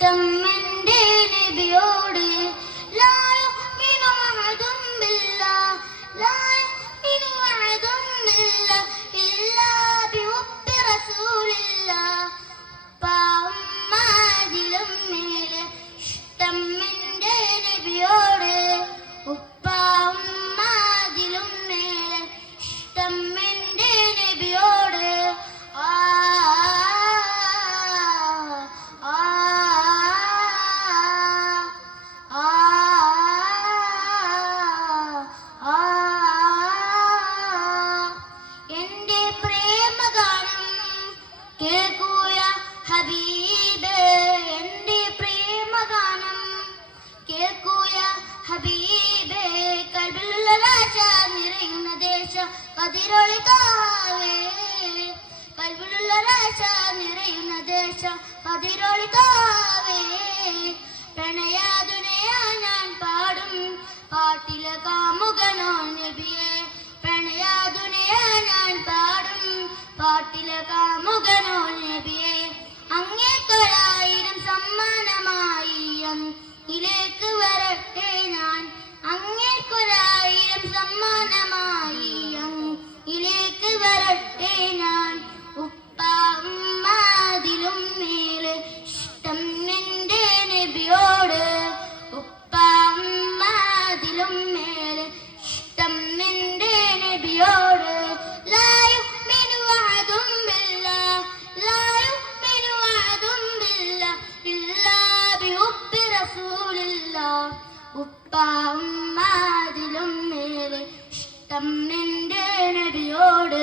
там കതിരൊളി താവേ കൽവിലുള്ള രാശ നിറയുന്ന ദേശ കതിരൊളി താവേ പ്രണയാതുനയാ ഞാൻ പാടും പാട്ടിലെ കാമുകനോ നബിയെ. പ്രണയാതുനയാ ഞാൻ പാടും പാട്ടിലെ കാമുകനോ ഉമ്മ അതിലും മേലെ ഇഷ്ടം എന്റെ നബിയോട്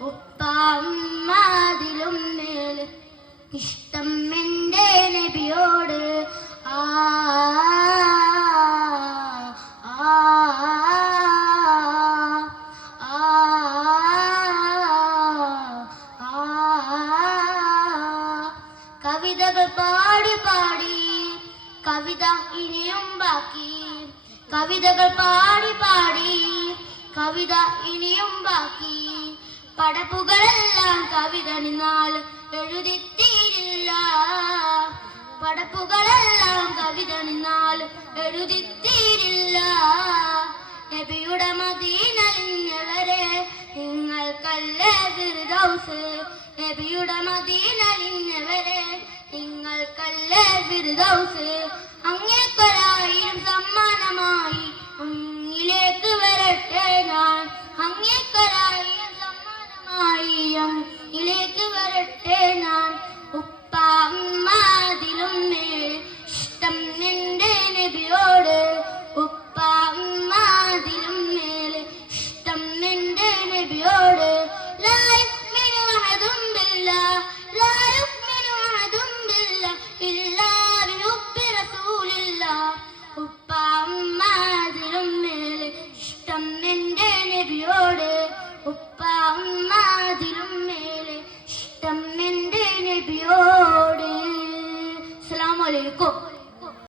ഉപ്പാവും അതിലും മേലെ ഇഷ്ടം എന്റെ നബിയോട് ആ. കവിതകൾ പാടി പാടി കവിത ഇനിയും ബാക്കി. കവിതകൾ പാടി പാടി കവിത ഇനിയും ബാക്കി. പടപ്പുകളെല്ലാം കവിത നിന്നാൽ എഴുതിത്തീരില്ല പടപ്പുകളെല്ലാം കവിത നിന്നാൽ എഴുതിത്തീരില്ല നബിയുടെ മദീനലിഞ്ഞവരെ നിങ്ങൾക്കല്ലേ ഫിർദൗസ്? നബിയുടെ മദീനലിഞ്ഞവരെ നിങ്ങൾക്കല്ലേ ഫിർദൗസ്? അങ്ങേക്കൊരായിരം